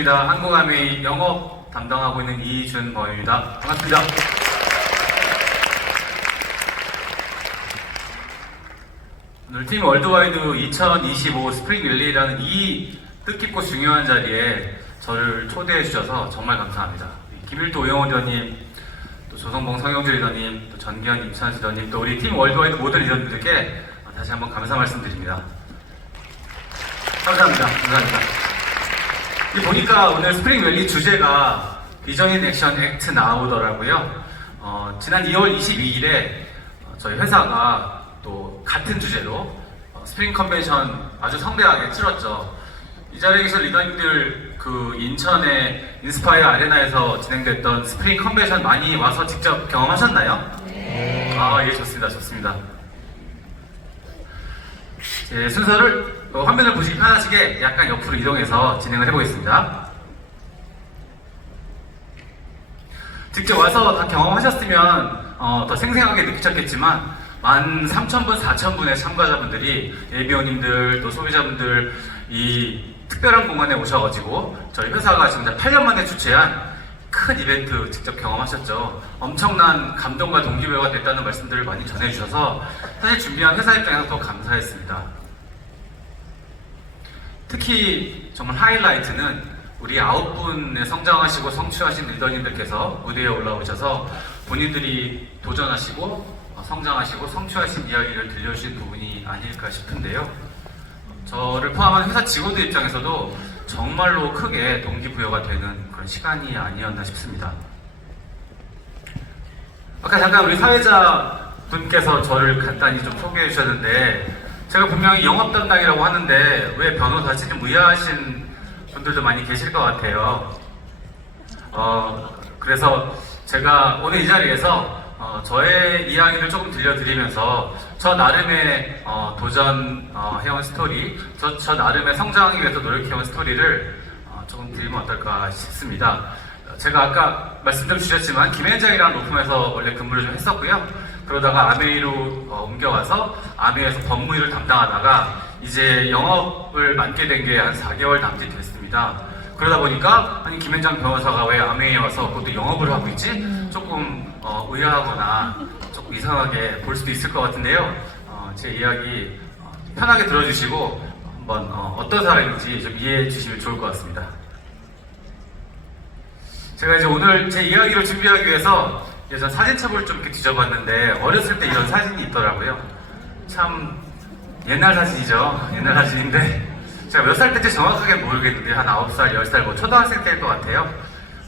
반갑습니다. 한국아메이 영업 담당하고 있는 이준범입니다. 반갑습니다. 오늘 팀 월드와이드 2025 스프링 랠리라는 이 뜻깊고 중요한 자리에 저를 초대해 주셔서 정말 감사합니다. 김일도 오영호 리더님, 또 조성봉 성영주 리더님, 또 전기현 임찬 리더님, 또 우리 팀 월드와이드 모든 리더님들께 다시 한번 감사 말씀드립니다. 감사합니다. 보니까 오늘 스프링 랠리 주제가 비전 인 액션 액트 나우더라고요. 지난 2월 22일에 저희 회사가 또 같은 주제로 스프링 컨벤션 아주 성대하게 치렀죠. 이 자리에 계신 리더님들 그 인천의 인스파이어 아레나에서 진행됐던 스프링 컨벤션 많이 와서 직접 경험하셨나요? 네. 예, 좋습니다. 제 순서를 화면을 보시기 편하시게 약간 옆으로 이동해서 진행을 해보겠습니다. 직접 와서 다 경험하셨으면 더 생생하게 느끼셨겠지만 13,000분, 4,000분의 참가자분들이 예비원님들, 또 소비자분들 이 특별한 공간에 오셔가지고 저희 회사가 지금 8년 만에 주최한 큰 이벤트 직접 경험하셨죠. 엄청난 감동과 동기부여가 됐다는 말씀들을 많이 전해주셔서 사실 준비한 회사 입장에서 더 감사했습니다. 특히 정말 하이라이트는 우리 9분의 성장하시고 성취하신 리더님들께서 무대에 올라오셔서 본인들이 도전하시고 성장하시고 성취하신 이야기를 들려주신 부분이 아닐까 싶은데요. 저를 포함한 회사 직원들 입장에서도 정말로 크게 동기부여가 되는 그런 시간이 아니었나 싶습니다. 아까 잠깐 우리 사회자 분께서 저를 간단히 좀 소개해 주셨는데 제가 분명히 영업 담당이라고 하는데 왜 변호사지 좀 의아하신 분들도 많이 계실 것 같아요. 그래서 제가 오늘 이 자리에서 저의 이야기를 조금 들려드리면서 저 나름의 도전 해온 스토리, 저 나름의 성장하기 위해서 노력해온 스토리를 조금 드리면 어떨까 싶습니다. 제가 아까 말씀좀 주셨지만 김현장이라는 로펌에서 원래 근무를 좀 했었고요. 그러다가 아메이로 옮겨와서 아메이에서 법무일을 담당하다가 이제 영업을 맡게 된 게 한 4개월 남짓 됐습니다. 그러다 보니까 아니 김현장 변호사가 왜 아메이에 와서 그것도 영업을 하고 있지? 조금 의아하거나 조금 이상하게 볼 수도 있을 것 같은데요. 제 이야기 편하게 들어주시고 한번 어떤 사람인지 좀 이해해 주시면 좋을 것 같습니다. 제가 이제 오늘 제 이야기를 준비하기 위해서 예전 사진첩을 좀 이렇게 뒤져봤는데 어렸을 때 이런 사진이 있더라고요. 참 옛날 사진이죠. 옛날 사진인데 제가 몇 살 때인지 정확하게 모르겠는데 한 9살, 10살 뭐 초등학생 때일 것 같아요.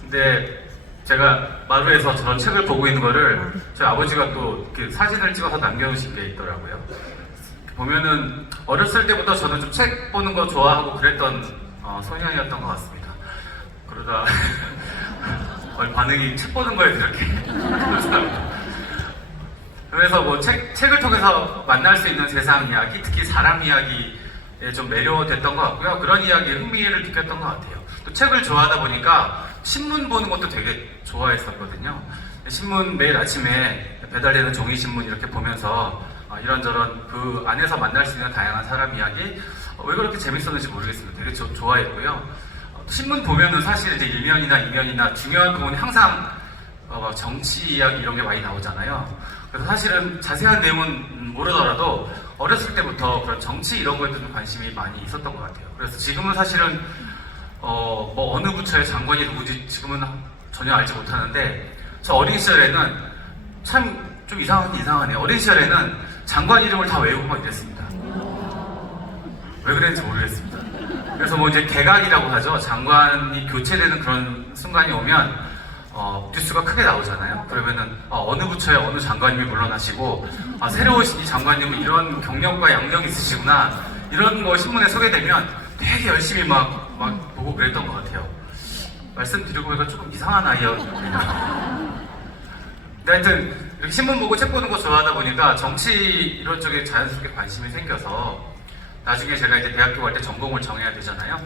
근데 제가 마루에서 저런 책을 보고 있는 거를 저희 아버지가 또 이렇게 사진을 찍어서 남겨놓으신 게 있더라고요. 보면은 어렸을 때부터 저는 좀 책 보는 거 좋아하고 그랬던 소년이었던 것 같습니다. 그러다 반응이 책 보는 거에 이렇게 그래서 뭐 책을 통해서 만날 수 있는 세상 이야기, 특히 사람 이야기에 좀 매료됐던 것 같고요. 그런 이야기에 흥미를 느꼈던 것 같아요. 또 책을 좋아하다 보니까 신문 보는 것도 되게 좋아했었거든요. 신문 매일 아침에 배달되는 종이신문 이렇게 보면서 이런저런 그 안에서 만날 수 있는 다양한 사람 이야기 왜 그렇게 재밌었는지 모르겠습니다. 되게 좋아했고요. 신문 보면은 사실 이제 1면이나 2면이나 중요한 부분이 항상 정치 이야기 이런 게 많이 나오잖아요. 그래서 사실은 자세한 내용은 모르더라도 어렸을 때부터 그런 정치 이런 거에 좀 관심이 많이 있었던 것 같아요. 그래서 지금은 사실은 뭐 어느 부처의 장관이 누구지 지금은 전혀 알지 못하는데 저 어린 시절에는 참 좀 이상하네요. 어린 시절에는 장관 이름을 다 외우고 막 이랬습니다. 왜 그랬는지 모르겠습니다. 그래서 뭐 이제 개각이라고 하죠. 장관이 교체되는 그런 순간이 오면 뉴스가 크게 나오잖아요. 그러면은 어느 부처의 어느 장관님이 물러나시고 새로 오신 이 장관님은 이런 경력과 양력이 있으시구나 이런 거 신문에 소개되면 되게 열심히 막 보고 그랬던 것 같아요. 말씀드리고 보니까 조금 이상한 아이였거든요. 근데 하여튼 이렇게 신문 보고 책 보는 거 좋아하다 보니까 정치 이런 쪽에 자연스럽게 관심이 생겨서 나중에 제가 이제 대학교 갈 때 전공을 정해야 되잖아요.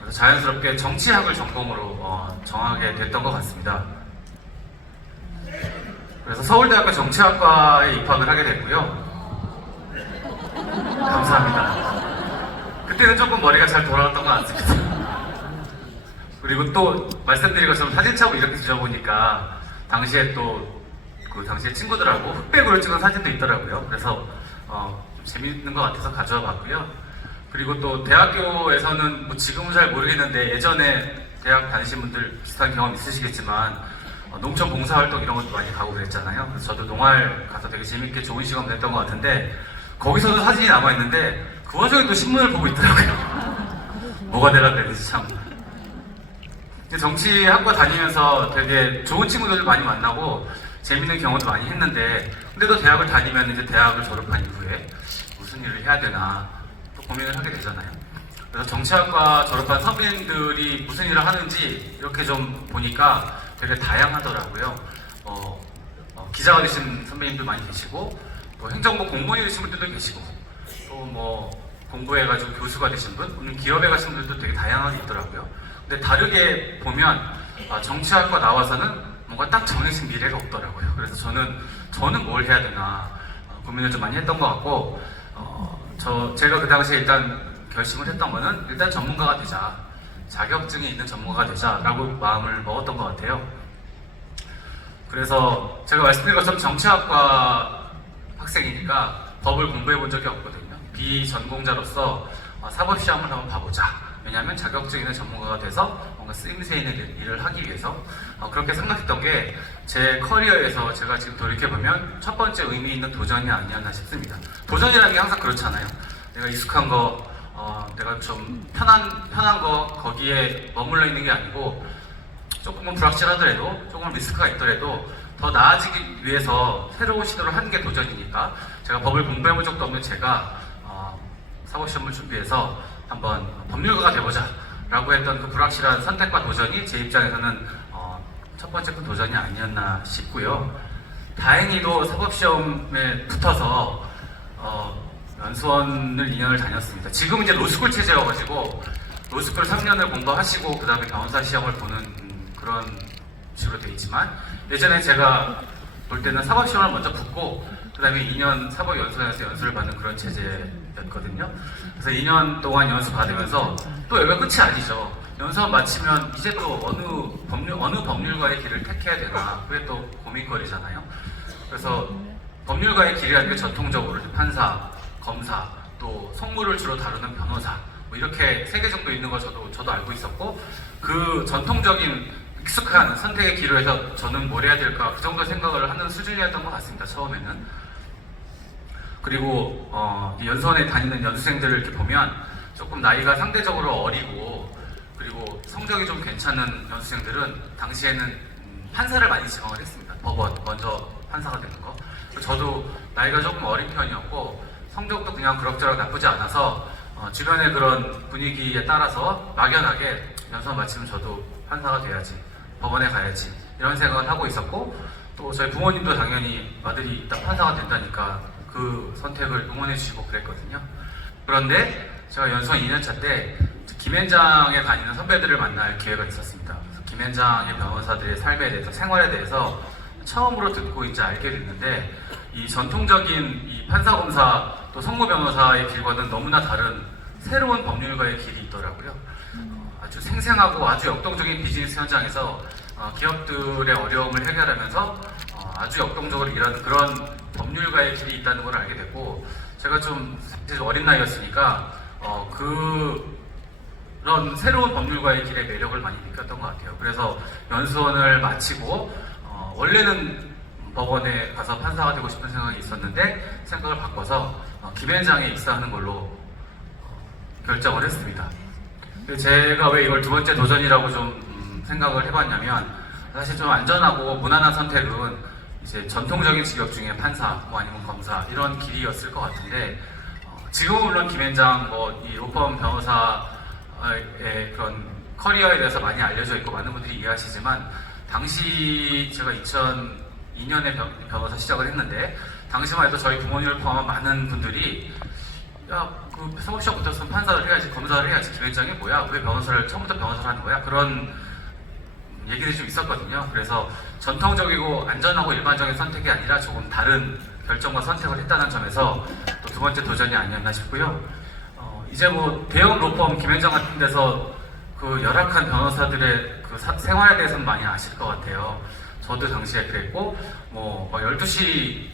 그래서 자연스럽게 정치학을 전공으로 정하게 됐던 것 같습니다. 그래서 서울대학교 정치학과에 입학을 하게 됐고요. 감사합니다. 그때는 조금 머리가 잘 돌아왔던 것 같습니다. 그리고 또 말씀드린 것처럼 사진첩을 이렇게 뒤져보니까 당시에 또 그 당시에 친구들하고 흑백으로 찍은 사진도 있더라고요. 그래서 좀 재밌는 것 같아서 가져와 봤고요. 그리고 또 대학교에서는 뭐 지금은 잘 모르겠는데 예전에 대학 다니신 분들 비슷한 경험 있으시겠지만 농촌 봉사활동 이런 것도 많이 가고 그랬잖아요. 그래서 저도 농활 가서 되게 재밌게 좋은 시간 보냈던 것 같은데 거기서도 사진이 남아있는데 그 와중에 또 신문을 보고 있더라고요. 뭐가 되라 그랬는지 참. 정치학과 다니면서 되게 좋은 친구들도 많이 만나고 재밌는 경험도 많이 했는데 근데 또 대학을 다니면 이제 대학을 졸업한 이후에 무슨 일을 해야 되나 또 고민을 하게 되잖아요. 그래서 정치학과 졸업한 선배님들이 무슨 일을 하는지 이렇게 좀 보니까 되게 다양하더라고요. 기자가 되신 선배님도 많이 계시고 또 행정부 공무원이 되신 분들도 계시고 또 뭐 공부해가지고 교수가 되신 분, 오늘 기업에 가신 분들도 되게 다양하게 있더라고요. 근데 다르게 보면 정치학과 나와서는 뭔가 딱 정해진 미래가 없더라고요. 그래서 저는 뭘 해야 되나 고민을 좀 많이 했던 것 같고 제가 그 당시에 일단 결심을 했던 거는 일단 전문가가 되자, 자격증이 있는 전문가가 되자라고 마음을 먹었던 것 같아요. 그래서 제가 말씀드린 것처럼 정치학과 학생이니까 법을 공부해 본 적이 없거든요. 비전공자로서 사법시험을 한번 봐보자. 왜냐하면 자격증 있는 전문가가 돼서 뭔가 쓰임새 있는 일을 하기 위해서 그렇게 생각했던 게 제 커리어에서 제가 지금 돌이켜보면 첫 번째 의미 있는 도전이 아니었나 싶습니다. 도전이라는 게 항상 그렇잖아요. 내가 익숙한 거, 내가 좀 편한 거 거기에 머물러 있는 게 아니고 조금은 불확실하더라도 조금 리스크가 있더라도 더 나아지기 위해서 새로운 시도를 하는 게 도전이니까 제가 법을 공부해 본 적도 없는 제가 사법시험을 준비해서 한번 법률가가 돼보자 라고 했던 그 불확실한 선택과 도전이 제 입장에서는 첫 번째 큰 도전이 아니었나 싶고요. 다행히도 사법시험에 붙어서 연수원을 2년을 다녔습니다. 지금 이제 로스쿨 체제여가지고 로스쿨 3년을 공부하시고 그 다음에 변호사 시험을 보는 그런 식으로 되어 있지만 예전에 제가 볼 때는 사법시험을 먼저 붙고 그 다음에 2년 사법연수원에서 연수를 받는 그런 체제였거든요. 그래서 2년 동안 연수 받으면서 또 여기가 끝이 아니죠. 연수원 마치면 이제 또 어느 법률가의 길을 택해야 되나 그게 또 고민거리잖아요. 그래서 법률가의 길이라는 게 전통적으로 판사, 검사, 또 성무를 주로 다루는 변호사 뭐 이렇게 3개 정도 있는 거 저도 알고 있었고 그 전통적인 익숙한 선택의 길로 해서 저는 뭘 해야 될까 그 정도 생각을 하는 수준이었던 것 같습니다. 처음에는. 그리고 연수원에 다니는 연수생들을 이렇게 보면 조금 나이가 상대적으로 어리고 그리고 성적이 좀 괜찮은 연수생들은 당시에는 판사를 많이 지망을 했습니다. 법원 먼저 판사가 되는 거. 저도 나이가 조금 어린 편이었고 성적도 그냥 그럭저럭 나쁘지 않아서 주변의 그런 분위기에 따라서 막연하게 연수원 마치면 저도 판사가 돼야지, 법원에 가야지 이런 생각을 하고 있었고 또 저희 부모님도 당연히 아들이 이따 판사가 된다니까 그 선택을 응원해 주시고 그랬거든요. 그런데 제가 연수원 2년차 때 김현장에 다니는 선배들을 만날 기회가 있었습니다. 그래서 김현장의 변호사들의 삶에 대해서, 생활에 대해서 처음으로 듣고 이제 알게 됐는데 이 전통적인 이 판사, 검사 또 성무 변호사의 길과는 너무나 다른 새로운 법률가의 길이 있더라고요. 아주 생생하고 아주 역동적인 비즈니스 현장에서 기업들의 어려움을 해결하면서 아주 역동적으로 일하는 그런 법률가의 길이 있다는 걸 알게 됐고 제가 좀 어린 나이였으니까 그런 새로운 법률가의 길의 매력을 많이 느꼈던 것 같아요. 그래서 연수원을 마치고 원래는 법원에 가서 판사가 되고 싶은 생각이 있었는데 생각을 바꿔서 김현장에 입사하는 걸로 결정을 했습니다. 제가 왜 이걸 두 번째 도전이라고 좀 생각을 해봤냐면 사실 좀 안전하고 무난한 선택은 이제 전통적인 직업 중에 판사, 뭐 아니면 검사 이런 길이었을 것 같은데 지금은 물론 김현장 이 로펌 변호사의 그런 커리어에 대해서 많이 알려져 있고 많은 분들이 이해하시지만 당시 제가 2002년에 변호사 시작을 했는데 당시만 해도 저희 부모님을 포함한 많은 분들이 그 사법시험 붙었으면 판사를 해야지, 검사를 해야지, 김현장이 뭐야? 왜 처음부터 변호사를 하는 거야? 그런 얘기들이 좀 있었거든요. 그래서 전통적이고 안전하고 일반적인 선택이 아니라 조금 다른 결정과 선택을 했다는 점에서 또 두 번째 도전이 아니었나 싶고요. 이제 뭐 대형 로펌 김현장 같은 데서 그 열악한 변호사들의 그 생활에 대해서는 많이 아실 것 같아요. 저도 당시에 그랬고, 12시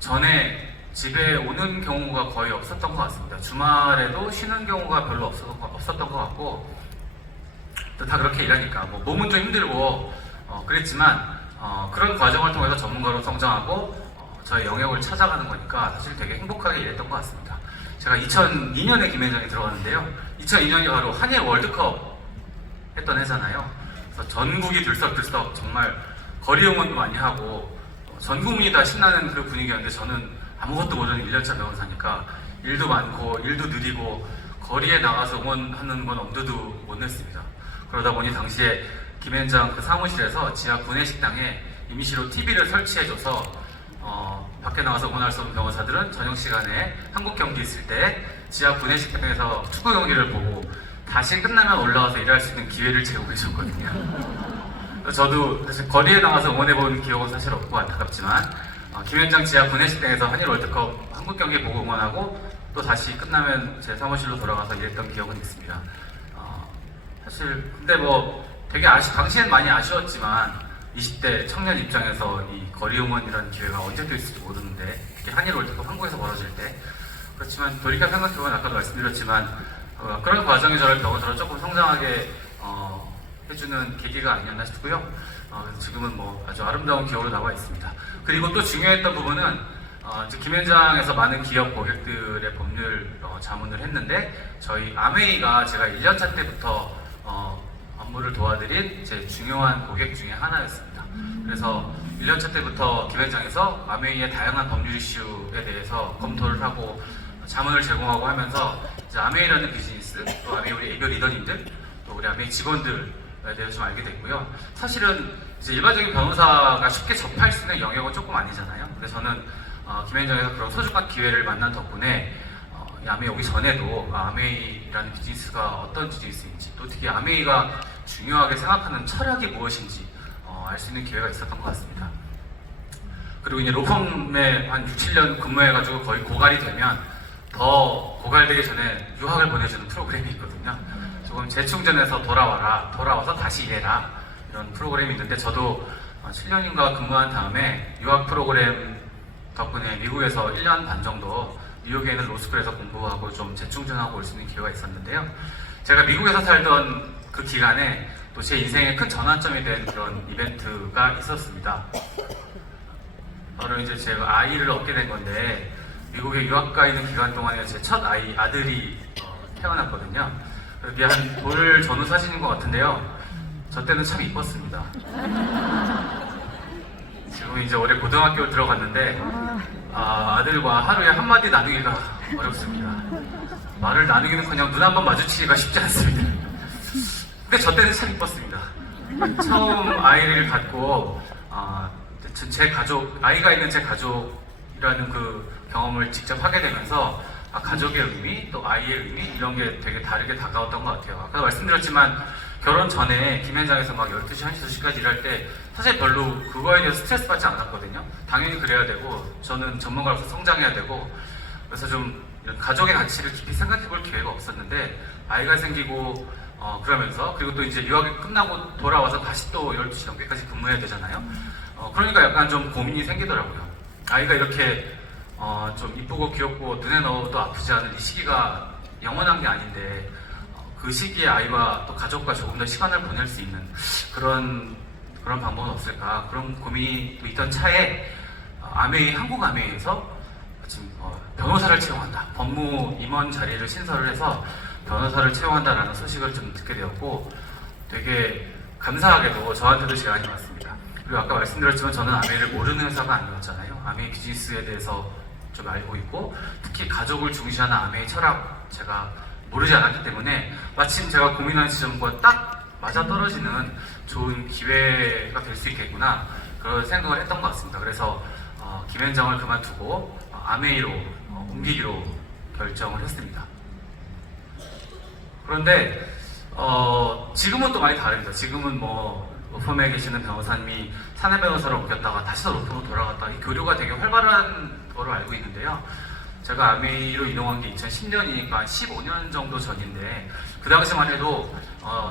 전에 집에 오는 경우가 거의 없었던 것 같습니다. 주말에도 쉬는 경우가 별로 없었던 것 같고, 또 다 그렇게 일하니까, 몸은 좀 힘들고, 그랬지만, 그런 과정을 통해서 전문가로 성장하고, 저의 영역을 찾아가는 거니까 사실 되게 행복하게 일했던 것 같습니다. 제가 2002년에 김현장에 들어갔는데요. 2002년이 바로 한일 월드컵 했던 해잖아요. 그래서 전국이 들썩들썩 정말 거리 응원도 많이 하고 전 국민이 다 신나는 그 분위기였는데 저는 아무것도 모르는 1년차 변호사니까 일도 많고 일도 느리고 거리에 나가서 응원하는 건 엄두도 못 냈습니다. 그러다 보니 당시에 김현장 그 사무실에서 지하 구내식당에 임시로 TV를 설치해줘서 밖에 나가서 응원할 수 없는 변호사들은 저녁 시간에 한국 경기 있을 때 지하 구내식당에서 축구 경기를 보고 다시 끝나면 올라와서 일할 수 있는 기회를 제공해 줬거든요. 저도 사실 거리에 나가서 응원해본 기억은 사실 없고 안타깝지만 김현장 지하 구내식당에서 한일 월드컵 한국 경기 보고 응원하고 또 다시 끝나면 제 사무실로 돌아가서 일했던 기억은 있습니다. 사실 근데 되게 당시엔 많이 아쉬웠지만 20대 청년 입장에서 이 거리 응원이라는 기회가 언제 또 있을지 모르는데 특히 한일 월드컵 한국에서 벌어질 때 그렇지만 돌이켜 생각해보면 아까도 말씀드렸지만 그런 과정이 저를 변호사로 조금 성장하게 해주는 계기가 아니었나 싶고요. 지금은 아주 아름다운 기억으로 남아 있습니다. 그리고 또 중요했던 부분은 김현장에서 많은 기업 고객들의 법률 자문을 했는데 저희 아메이가 제가 1년차 때부터 업무를 도와드린 제 중요한 고객 중에 하나였습니다. 그래서 1년차 때부터 김현장에서 아메이의 다양한 법률 이슈에 대해서 검토를 하고 자문을 제공하고 하면서 이제 아메이라는 비즈니스, 또 아메이 우리 애교 리더님들, 또 우리 아메이 직원들에 대해서 좀 알게 됐고요. 사실은 이제 일반적인 변호사가 쉽게 접할 수 있는 영역은 조금 아니잖아요. 근데 저는 김현장에서 그런 소중한 기회를 만난 덕분에 이 아메이 오기 전에도 아메이라는 비즈니스가 어떤 비즈니스인지 또 특히 아메이가 중요하게 생각하는 철학이 무엇인지 알 수 있는 기회가 있었던 것 같습니다. 그리고 이제 로펌에 한 6, 7년 근무해가지고 거의 고갈이 되면 더 고갈되기 전에 유학을 보내주는 프로그램이 있거든요. 조금 재충전해서 돌아와서 다시 일해라 이런 프로그램이 있는데 저도 7년인가 근무한 다음에 유학 프로그램 덕분에 미국에서 1년 반 정도 뉴욕에 있는 로스쿨에서 공부하고 좀 재충전하고 올 수 있는 기회가 있었는데요. 제가 미국에서 살던 그 기간에 또 제 인생의 큰 전환점이 된 그런 이벤트가 있었습니다. 바로 이제 제가 아이를 얻게 된 건데 미국에 유학 가 있는 기간 동안에 제 첫 아들이 태어났거든요. 그게 한 돌 전후 사진인 것 같은데요. 저 때는 참 이뻤습니다. 지금 이제 올해 고등학교 들어갔는데 아들과 하루에 한마디 나누기가 어렵습니다. 말을 나누기는커녕 눈 한번 마주치기가 쉽지 않습니다. 근데 저 때는 참 이뻤습니다. 처음 아이를 갖고 제 가족, 아이가 있는 제 가족이라는 그 경험을 직접 하게 되면서 가족의 의미, 또 아이의 의미 이런 게 되게 다르게 다가왔던 것 같아요. 아까 말씀드렸지만 결혼 전에 김현장에서 막 12시, 1시, 2시까지 일할 때 사실 별로 그거에 대해서 스트레스 받지 않았거든요. 당연히 그래야 되고 저는 전문가로서 성장해야 되고 그래서 좀 이런 가족의 가치를 깊이 생각해 볼 기회가 없었는데 아이가 생기고 그러면서 그리고 또 이제 유학이 끝나고 돌아와서 다시 또 12시 넘게까지 근무해야 되잖아요. 그러니까 약간 좀 고민이 생기더라고요. 아이가 이렇게 좀 이쁘고 귀엽고 눈에 넣어도 아프지 않은 이 시기가 영원한 게 아닌데 그 시기에 아이와 또 가족과 조금 더 시간을 보낼 수 있는 그런 방법은 없을까 그런 고민이 또 있던 차에 한국 아메이에서 지금 변호사를 채용한다 법무 임원 자리를 신설을 해서 변호사를 채용한다라는 소식을 좀 듣게 되었고 되게 감사하게도 저한테도 제안이 왔습니다. 그리고 아까 말씀드렸지만 저는 아메이를 모르는 회사가 아니었잖아요. 아메이 비즈니스에 대해서 좀 알고 있고 특히 가족을 중시하는 아메이 철학 제가 모르지 않았기 때문에 마침 제가 고민한 지점과 딱 맞아떨어지는 좋은 기회가 될 수 있겠구나 그런 생각을 했던 것 같습니다. 그래서 김현장을 그만두고 아메이로 옮기기로 결정을 했습니다. 그런데 지금은 또 많이 다릅니다. 지금은 로펌에 계시는 변호사님이 사내 변호사로 옮겼다가 다시 또 로펌으로 돌아갔다 이 교류가 되게 활발한 거로 알고 있는데요. 제가 아메이로 이동한 게 2010년이니까 15년 정도 전인데 그 당시만 해도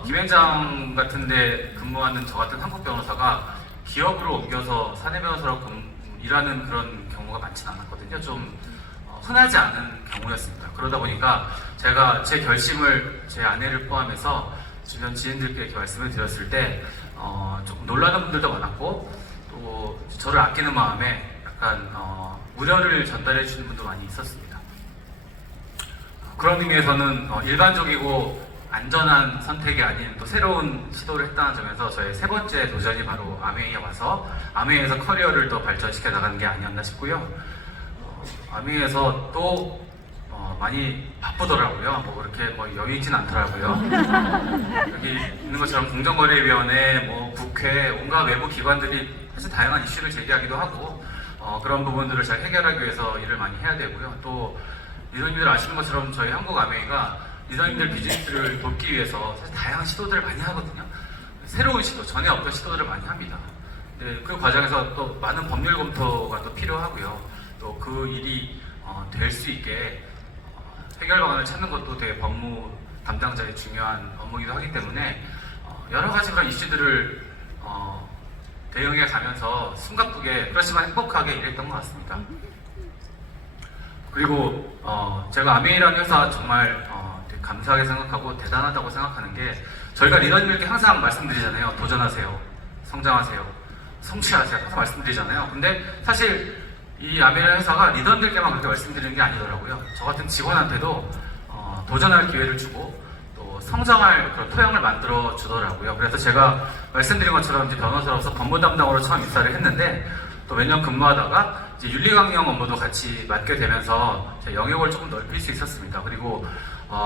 김앤장 같은데 근무하는 저 같은 한국 변호사가 기업으로 옮겨서 사내 변호사로 일하는 그런 경우가 많지는 않았거든요. 좀 흔하지 않은 경우였습니다. 그러다 보니까 제가 제 결심을 제 아내를 포함해서 주변 지인들께 이렇게 말씀을 드렸을 때 조금 놀라는 분들도 많았고 또 저를 아끼는 마음에 약간 우려를 전달해 주는 분도 많이 있었습니다. 그런 의미에서는 일반적이고 안전한 선택이 아닌 또 새로운 시도를 했다는 점에서 저의 세 번째 도전이 바로 아메이에 와서 아메이에서 커리어를 더 발전시켜 나가는 게 아니었나 싶고요. 아메이에서 또 많이 바쁘더라고요. 뭐 그렇게 여유 있진 않더라고요. 여기 있는 것처럼 공정거래위원회, 뭐 국회, 온갖 외부 기관들이 사실 다양한 이슈를 제기하기도 하고 그런 부분들을 잘 해결하기 위해서 일을 많이 해야 되고요. 또 리더님들 아시는 것처럼 저희 한국 아메이가 리더님들 비즈니스를 돕기 위해서 사실 다양한 시도들을 많이 하거든요. 새로운 시도, 전에 없던 시도들을 많이 합니다. 근데 그 과정에서 또 많은 법률 검토가 또 필요하고요. 또 그 일이 될 수 있게 해결 방안을 찾는 것도 되게 법무 담당자의 중요한 업무이기도 하기 때문에 여러 가지 그런 이슈들을 대응해 가면서 숨가쁘게 그렇지만 행복하게 일했던 것 같습니다. 그리고 제가 아메이라는 회사 정말 되게 감사하게 생각하고 대단하다고 생각하는 게 저희가 리더님들께 항상 말씀드리잖아요. 도전하세요. 성장하세요. 성취하세요. 항상 말씀드리잖아요. 근데 사실 이 아메이라는 회사가 리더들께만 그렇게 말씀드리는 게 아니더라고요. 저 같은 직원한테도 도전할 기회를 주고 또 성장할 그런 토양을 만들어 주더라고요. 그래서 제가 말씀드린 것처럼 이제 변호사로서 법무 담당으로 처음 입사를 했는데 또 몇 년 근무하다가 이제 윤리강령 업무도 같이 맡게 되면서 제 영역을 조금 넓힐 수 있었습니다. 그리고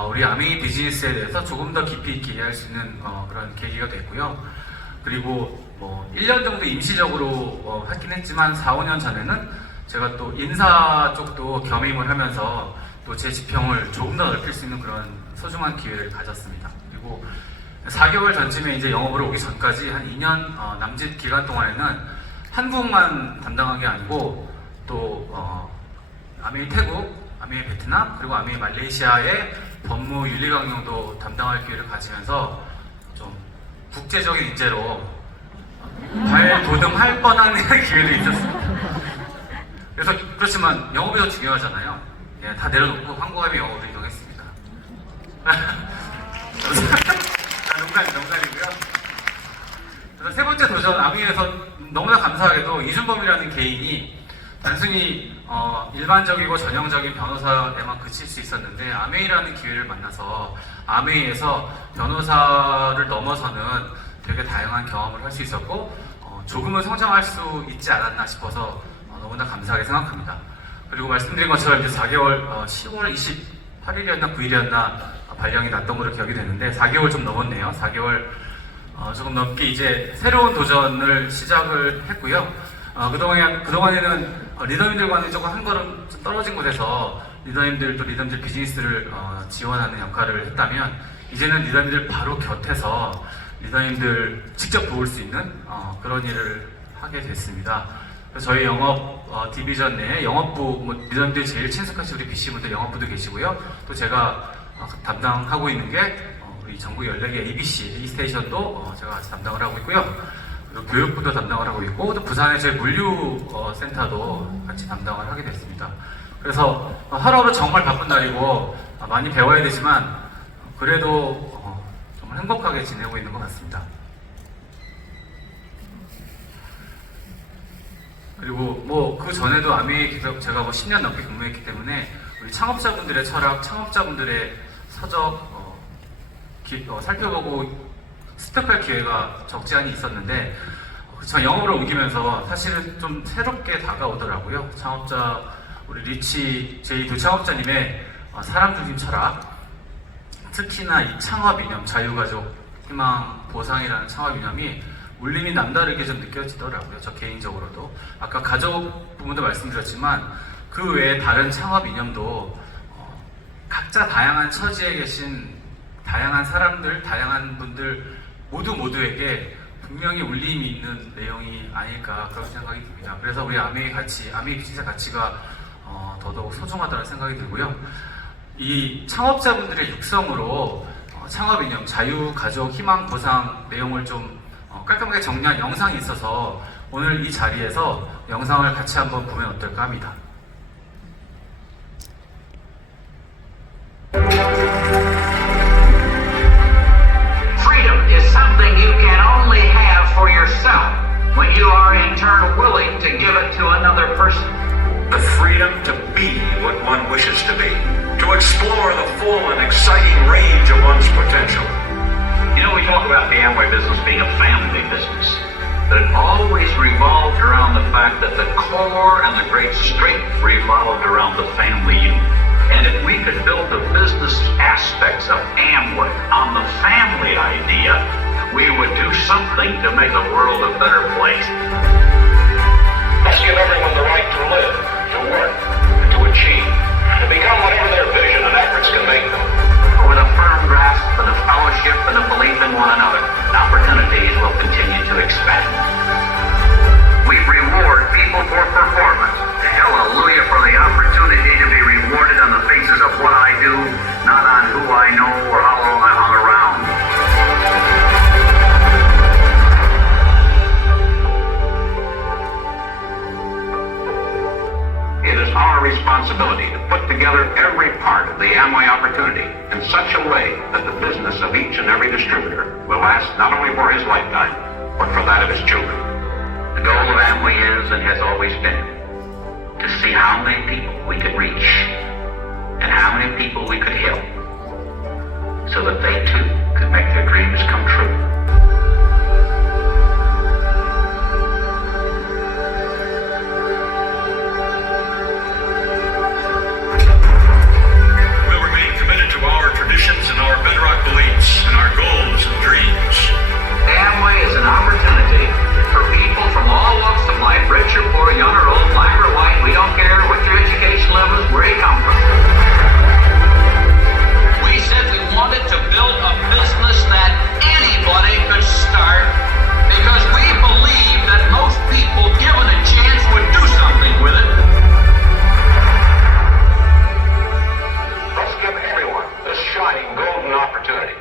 우리 아메이 비즈니스에 대해서 조금 더 깊이 있게 이해할 수 있는 그런 계기가 됐고요. 그리고 뭐 1년 정도 임시적으로 했긴 했지만 4, 5년 전에는 제가 또 인사 쪽도 겸임을 하면서 또 제 지평을 조금 더 넓힐 수 있는 그런 소중한 기회를 가졌습니다. 그리고 4개월 전쯤에 이제 영업으로 오기 전까지 한 2년 남짓 기간 동안에는 한국만 담당한 게 아니고 또 아메이 태국, 아메이 베트남, 그리고 아메이 말레이시아의 법무 윤리 강령도 담당할 기회를 가지면서 좀 국제적인 인재로 발돋움할 뻔한 기회도 있었습니다. 그래서 그렇지만 영업이 더 중요하잖아요. 예, 다 내려놓고 한국아메이 영업으로 이동했습니다. 농담이고요. 그래서 세 번째 도전 아메이에서 너무나 감사하게도 이준범이라는 개인이 단순히 일반적이고 전형적인 변호사에만 그칠 수 있었는데 아메이라는 기회를 만나서 아메이에서 변호사를 넘어서는 되게 다양한 경험을 할 수 있었고 조금은 성장할 수 있지 않았나 싶어서 너무나 감사하게 생각합니다. 그리고 말씀드린 것처럼 이제 4개월 10월 28일이었나 9일이었나 발령이 났던 걸로 기억이 되는데 4개월 좀 넘었네요. 4개월 조금 넘게 이제 새로운 도전을 시작을 했고요. 그동안에는 리더님들과는 조금 한 걸음 좀 떨어진 곳에서 리더님들 비즈니스를 지원하는 역할을 했다면 이제는 리더님들 바로 곁에서 리더님들 직접 도울 수 있는 그런 일을 하게 됐습니다. 그래서 저희 영업 디비전 내에 영업부, 리더님들 제일 친숙하신 우리 BC분들 영업부도 계시고요. 또 제가 담당하고 있는 게 우리 전국 14개 ABC, A스테이션도 제가 같이 담당을 하고 있고요. 그리고 교육부도 담당을 하고 있고 또 부산의 저희 물류센터도 같이 담당을 하게 됐습니다. 그래서 하루하루 정말 바쁜 날이고 많이 배워야 되지만 그래도 정말 행복하게 지내고 있는 것 같습니다. 그리고 뭐 그 전에도 아메이에 제가 10년 넘게 근무했기 때문에 우리 창업자분들의 철학, 창업자분들의 서적 살펴보고 습득할 기회가 적지 않이 있었는데 저 영업으로 옮기면서 사실은 좀 새롭게 다가오더라고요. 우리 리치 제2두 창업자님의 사람 중심 철학, 특히나 이 창업 이념, 자유가족, 희망, 보상이라는 창업 이념이 울림이 남다르게 좀 느껴지더라고요. 저 개인적으로도. 아까 가족 부분도 말씀드렸지만 그 외에 다른 창업 이념도 각자 다양한 처지에 계신 다양한 사람들, 다양한 분들 모두에게 분명히 울림이 있는 내용이 아닐까 그런 생각이 듭니다. 그래서 우리 아메이 비즈니스 가치가 더더욱 소중하다는 생각이 들고요. 이 창업자분들의 육성으로 창업 이념, 자유, 가족, 희망, 보상 내용을 좀 깔끔하게 정리한 영상이 있어서 오늘 이 자리에서 영상을 같이 한번 보면 어떨까 합니다. Freedom is something you can only have for yourself when you are in turn willing to give it to another person. The freedom to be what one wishes to be, to explore the full and exciting range of one's potential. You know, we talk about the Amway business being a family business, but it always revolved around the fact that the core and the great strength revolved around the family unit. And if we could build the business aspects of Amway on the family idea, we would do something to make the world a better place. Let's give everyone the right to live, to work, and to achieve, to become whatever their vision and efforts can make them. With a firm grasp and a fellowship and a belief in one another, opportunities will continue to expand. We reward people for performance. Hallelujah for the opportunity to be rewarded on the basis of what I do, not on who I know or how long I hung around. It is our responsibility to put together every part of the Amway opportunity in such a way that the business of each and every distributor will last not only for his lifetime, but for that of his children. The goal of Amway is and has always been to see how many people we could reach and how many people we could help so that they too could make their dreams come true. We'll remain committed to our traditions and our bedrock beliefs and our goals and dreams. Amway is an opportunity for people from all walks of life, rich or poor, young or old, black or white. We don't care what your education level is, where you come from. We said we wanted to build a business that anybody could start because we believe that most people, given a chance, would do something with it. Let's give everyone this shining golden opportunity.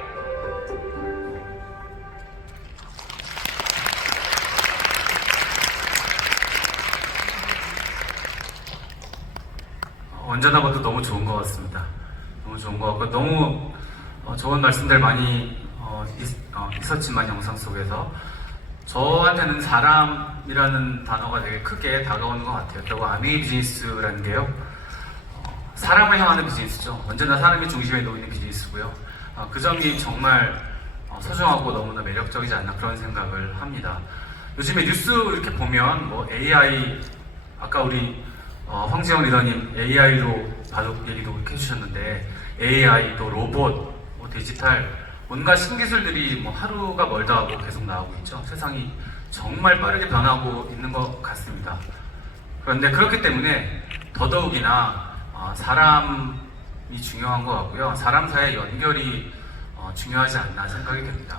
언제나 봐도 너무 좋은 것 같습니다. 너무 좋은 것 같고 너무 좋은 말씀들 많이 있었지만 영상 속에서 저한테는 사람이라는 단어가 되게 크게 다가오는 것 같아요. 그리고 아메이 비즈니스라는 게요. 사람을 향하는 비즈니스죠. 언제나 사람이 중심에 놓이는 비즈니스고요. 그 점이 정말 소중하고 너무나 매력적이지 않나 그런 생각을 합니다. 요즘에 뉴스 이렇게 보면 뭐 AI 아까 우리 황지영 리더님 AI로 바둑 얘기도 이렇게 해주셨는데 AI 또 로봇, 뭐 디지털 온갖 신기술들이 뭐 하루가 멀다 하고 계속 나오고 있죠. 세상이 정말 빠르게 변하고 있는 것 같습니다. 그런데 그렇기 때문에 더더욱이나 사람이 중요한 것 같고요. 사람 사이의 연결이 중요하지 않나 생각이 됩니다.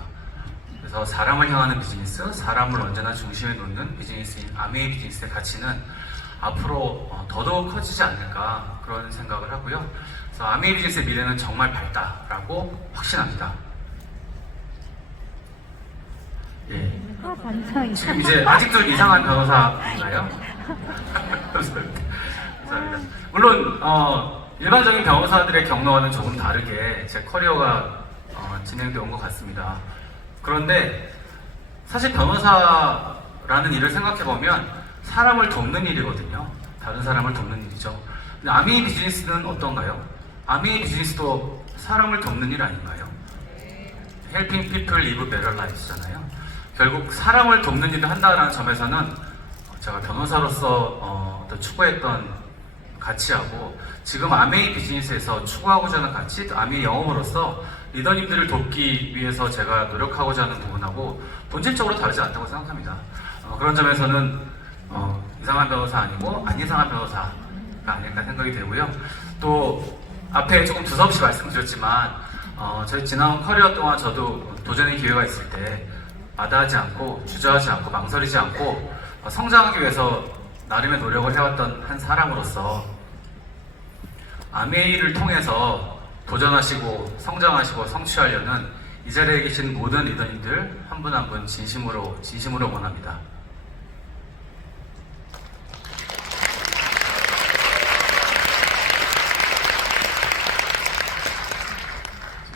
그래서 사람을 향하는 비즈니스, 사람을 언제나 중심에 놓는 비즈니스인 아메이 비즈니스의 가치는 앞으로 더더욱 커지지 않을까 그런 생각을 하고요. 그래서 아메이 비즈니스의 미래는 정말 밝다라고 확신합니다. 예. 지금 이제 아직도 이상한 변호사인가요? 감사합니다. 물론 일반적인 변호사들의 경로와는 조금 다르게 제 커리어가 진행되어 온 것 같습니다. 그런데 사실 변호사라는 일을 생각해 보면 사람을 돕는 일이거든요. 다른 사람을 돕는 일이죠. 근데 아메이 비즈니스는 어떤가요? 아메이 비즈니스도 사람을 돕는 일 아닌가요? Helping people live better lives.잖아요. 결국 사람을 돕는 일을 한다는 점에서는 제가 변호사로서 추구했던 가치하고 지금 아메이 비즈니스에서 추구하고자 하는 가치, 아메이 영업으로서 리더님들을 돕기 위해서 제가 노력하고자 하는 부분하고 본질적으로 다르지 않다고 생각합니다. 그런 점에서는 이상한 변호사 아니고 안 이상한 변호사가 아닐까 생각이 되고요. 또 앞에 조금 두서없이 말씀드렸지만 저희 지나온 커리어 동안 저도 도전의 기회가 있을 때 마다하지 않고 주저하지 않고 망설이지 않고 성장하기 위해서 나름의 노력을 해왔던 한 사람으로서 아메이를 통해서 도전하시고 성장하시고 성취하려는 이 자리에 계신 모든 리더님들 한 분 한 분 진심으로 원합니다.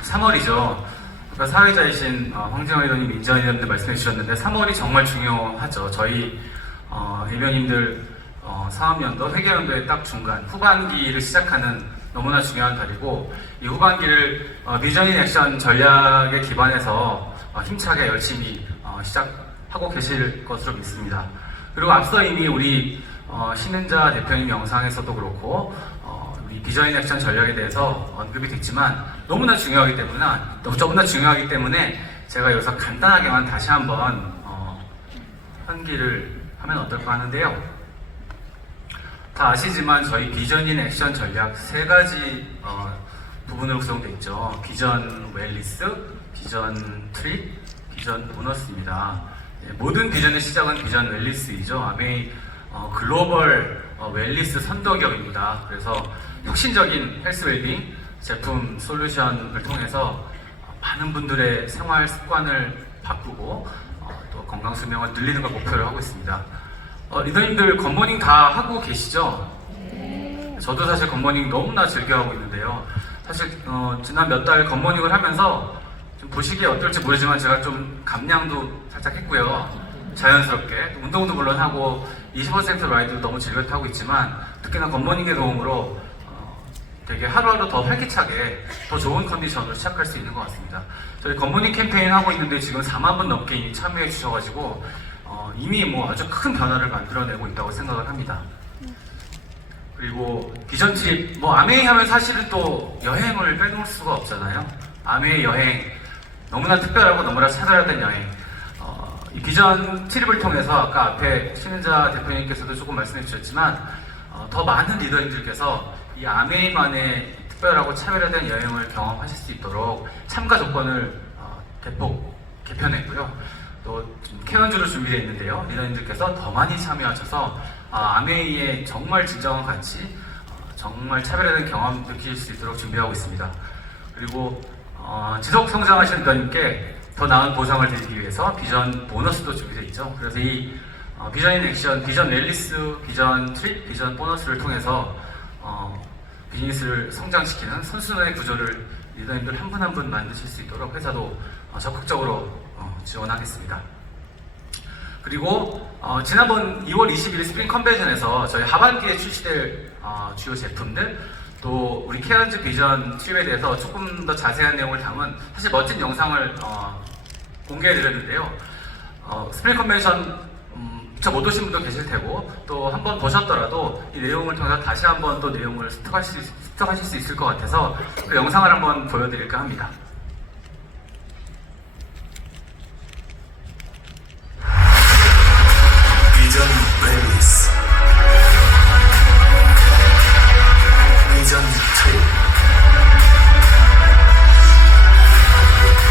3월이죠. 아까 사회자이신 황정원 리더님, 민정원 리더님들 말씀해 주셨는데 3월이 정말 중요하죠. 저희 대변인들 사업연도, 회계연도의 딱 중간 후반기를 시작하는 너무나 중요한 달이고, 이 후반기를 비전인 액션 전략에 기반해서 힘차게 열심히 시작하고 계실 것으로 믿습니다. 그리고 앞서 이미 우리 신은자 대표님 영상에서도 그렇고 우리 비전인 액션 전략에 대해서 언급이 됐지만 너무나 중요하기 때문에 제가 여기서 간단하게만 다시 한번 환기를 하면 어떨까 하는데요. 다 아시지만 저희 비전인 액션 전략 세 가지 부분으로 구성되어 있죠. 비전 웰리스, 비전 트릿, 비전 보너스입니다. 모든 비전의 시작은 비전 웰리스이죠. 아메이 글로벌 웰리스 선도기업입니다. 그래서 혁신적인 헬스 웰빙 제품 솔루션을 통해서 많은 분들의 생활 습관을 바꾸고 또 건강 수명을 늘리는 걸 목표로 하고 있습니다. 리더님들 굿모닝 다 하고 계시죠? 저도 사실 굿모닝 너무나 즐겨하고 있는데요. 사실 지난 몇 달 굿모닝을 하면서 좀 보시기에 어떨지 모르지만 제가 좀 감량도 살짝 했고요. 자연스럽게 운동도 물론 하고 25% 라이드도 너무 즐겨 타고 있지만 특히나 굿모닝의 도움으로 되게 하루하루 더 활기차게 더 좋은 컨디션으로 시작할 수 있는 것 같습니다. 저희 굿모닝 캠페인 하고 있는데 지금 4만 분 넘게 이미 참여해 주셔가지고 이미 뭐 아주 큰 변화를 만들어내고 있다고 생각을 합니다. 그리고 비전 트립, 아메이 하면 사실은 또 여행을 빼놓을 수가 없잖아요. 아메이 여행, 너무나 특별하고 너무나 찾아야 될 여행. 이 비전 트립을 통해서 아까 앞에 신은자 대표님께서도 조금 말씀해 주셨지만 더 많은 리더님들께서 이 아메이만의 특별하고 차별화된 여행을 경험하실 수 있도록 참가 조건을 대폭 개편했고요. 또 케어주로 준비되어 있는데요. 리더님들께서 더 많이 참여하셔서 아메이의 정말 진정한 가치, 정말 차별화된 경험 느끼실 수 있도록 준비하고 있습니다. 그리고 지속 성장하시는 리더님께 더 나은 보상을 드리기 위해서 비전 보너스도 준비되어 있죠. 그래서 이 비전인 액션, 비전 웰리스, 비전 트립, 비전 보너스를 통해서 비즈니스를 성장시키는 선순환의 구조를 리더님들 한 분 한 분 만드실 수 있도록 회사도 적극적으로 지원하겠습니다. 그리고 지난번 2월 20일 스프링 컨벤션에서 저희 하반기에 출시될 주요 제품들, 또 우리 케어즈 비전 트립에 대해서 조금 더 자세한 내용을 담은 사실 멋진 영상을 공개해드렸는데요. 스프링 컨벤션 못 오신 분도 계실 테고 또 한번 보셨더라도 이 내용을 통해서 다시 한번 또 내용을 습득하실 수 있을 것 같아서 그 영상을 한번 보여드릴까 합니다. 비전 웰리스, 비전 트립,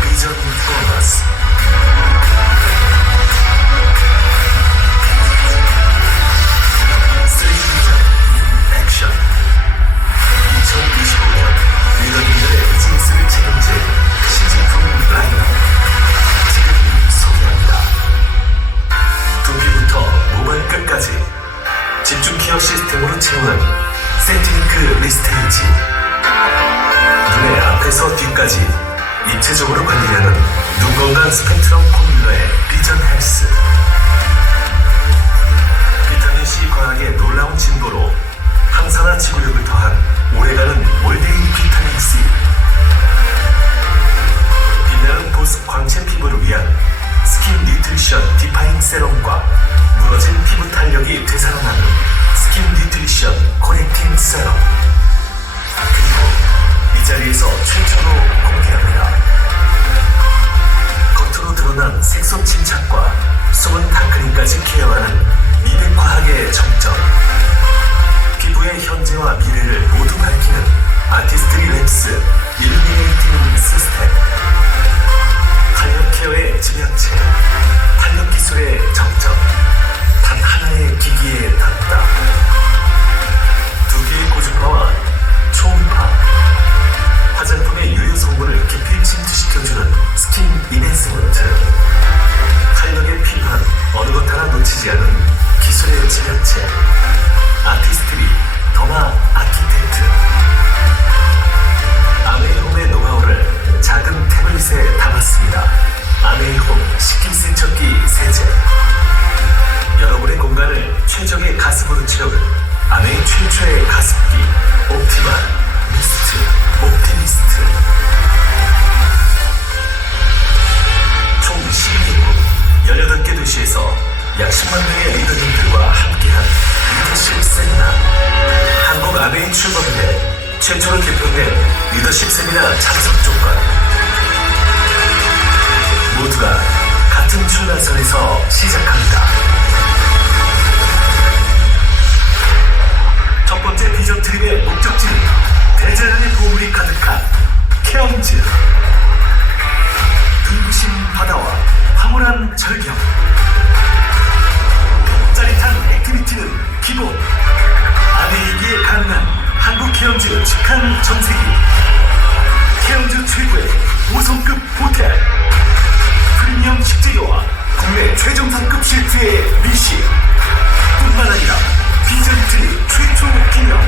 비전 보너스. 액션 2025년 리더님들의 비즈니스를 책임질 신제품 라인업 지금 소개합니다. 두피부터 모발 끝까지 집중 케어 시스템으로 채우는 세트링크 리스테이지, 눈의 앞에서 뒤까지 입체적으로 관리하는 눈 건강 스펙트럼 포뮬러의 비전 헬스, 비타민C 과학의 놀라운 진보로 항산화 지구력을 더한 오래가는 올데이 비타민C, 빛나는 보습 광채 피부를 위한 스킨 뉴트리션 디파잉 세럼과 무너진 피부 탄력이 되살아나는 스킨 뉴트리션 코렉팅 세럼, 그리고 이 자리에서 최초로 공개합니다. 겉으로 드러난 색소 침착과 제작체 아티스트리 더마 아키텍트 아메이홈의 노하우를 작은 태블릿에 담았습니다. 아메이홈 식기세척기 세제 여러분의 공간을 최적의 가습으로 채우는 아메이 최초의 가습기 옵티마 미스트 옵티미스트 총 12개국 18개 도시에서 약 10만 명의 리더님들과 함께한 리더십 세미나 한국 아메이 출범일에 최초로 개편된 리더십 세미나 참석 조건 모두가 같은 출발선에서 시작합니다. 첫 번째 비전 트립의 목적지는 대자연의 보물이 가득한 케언즈 눈부신 바다와 황홀한 절경 짜릿한 액티비티는 기본 아메이기에 가능한 한국 케언즈 직항 전세기 케언즈 최고의 5성급 호텔 프리미엄 식재료와 국내 최정상급 시트의 미식 뿐만 아니라 비전 트립 최초 기념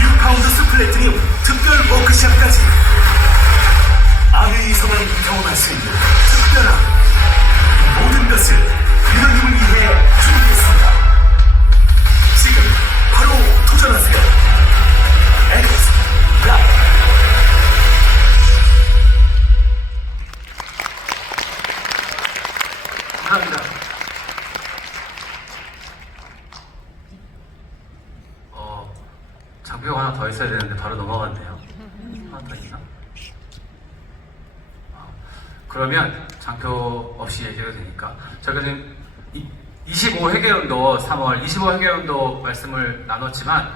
뉴파운드스 플래티늄 특별 워크샵까지 아메이에서만 경험할 수 있는 특별한 이 모든 것을 리더님을 위해 준비했습니다. 지금 바로 도전하세요. 엑스 라이브 감사합니다. 장표가 하나 더 있어야 되는데 바로 넘어갔네요. 하나 더 있나? 그러면 장표 없이 얘기해도 되니까 저희가 지금 25회계연도 3월 25회계연도 말씀을 나눴지만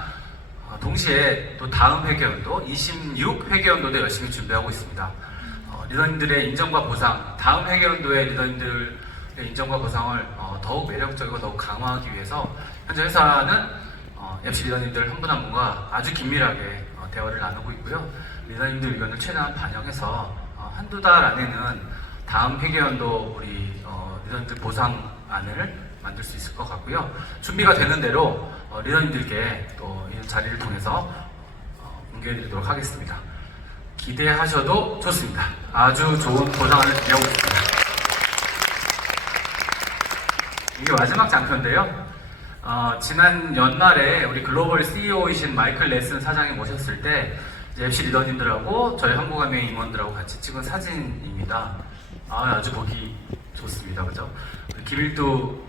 동시에 또 다음 회계연도 26회계연도도 열심히 준비하고 있습니다. 리더님들의 인정과 보상, 다음 회계연도의 리더님들의 인정과 보상을 더욱 매력적이고 더욱 강화하기 위해서 현재 회사는 FC 리더님들 한 분 한 분과 아주 긴밀하게 대화를 나누고 있고요. 리더님들 의견을 최대한 반영해서 한두 달 안에는 다음 회계연도 우리 리더님들 보상안을 만들 수 있을 것 같고요. 준비가 되는 대로 리더님들께 또 이 자리를 통해서 공개해드리도록 하겠습니다. 기대하셔도 좋습니다. 아주 좋은 보상을 드리고 있습니다. 이게 마지막 장표인데요. 지난 연말에 우리 글로벌 CEO이신 마이클 레슨 사장이 모셨을 때 이제 FC 리더님들하고 저희 한국아메이 임원들하고 같이 찍은 사진입니다. 아주 보기 좋습니다. 그죠? 김일두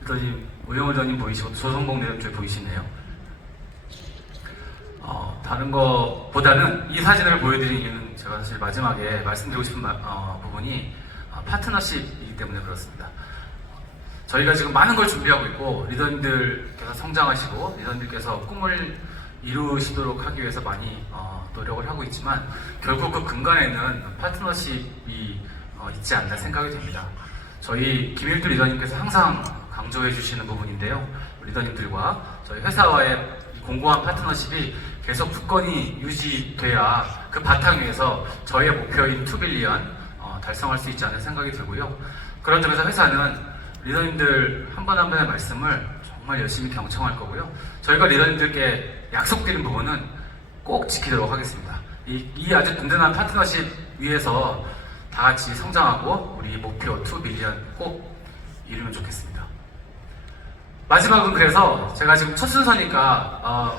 리더님, 우영호 리더님 보이시고 조성봉 리더님 쪽에 보이시네요. 다른 것보다는 이 사진을 보여드린 이유는 제가 사실 마지막에 말씀드리고 싶은 부분이 파트너십이기 때문에 그렇습니다. 저희가 지금 많은 걸 준비하고 있고 리더님들께서 성장하시고 리더님들께서 꿈을 이루시도록 하기 위해서 많이 노력을 하고 있지만 결국 그 근간에는 파트너십이 있지 않나 생각이 됩니다. 저희 김일두 리더님께서 항상 강조해 주시는 부분인데요. 리더님들과 저희 회사와의 공고한 파트너십이 계속 굳건히 유지돼야 그 바탕 위에서 저희의 목표인 2빌리언 달성할 수 있지 않나 생각이 들고요. 그런 점에서 회사는 리더님들 한 번 한 번의 말씀을 정말 열심히 경청할 거고요. 저희가 리더님들께 약속드린 부분은 꼭 지키도록 하겠습니다. 이 아주 든든한 파트너십 위에서 다 같이 성장하고 우리 목표 2빌리언 꼭 이루면 좋겠습니다. 마지막은 그래서 제가 지금 첫 순서니까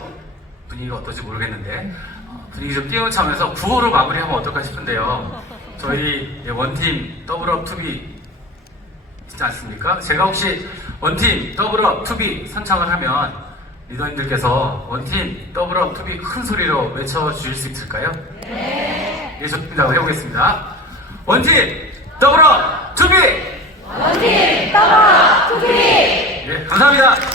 분위기가 어떨지 모르겠는데 분위기 좀 띄우는 차원에서 9호로 마무리하면 어떨까 싶은데요. 저희 원팀 더블업 투비 있지 않습니까? 제가 혹시 원팀 더블업 투비 선창을 하면 리더님들께서 원팀 더블업 투비 큰 소리로 외쳐주실 수 있을까요? 네. 예, 좋습니다. 해보겠습니다. 원팀 더블업 투비! 원팀 더블업 투비! 예, 감사합니다.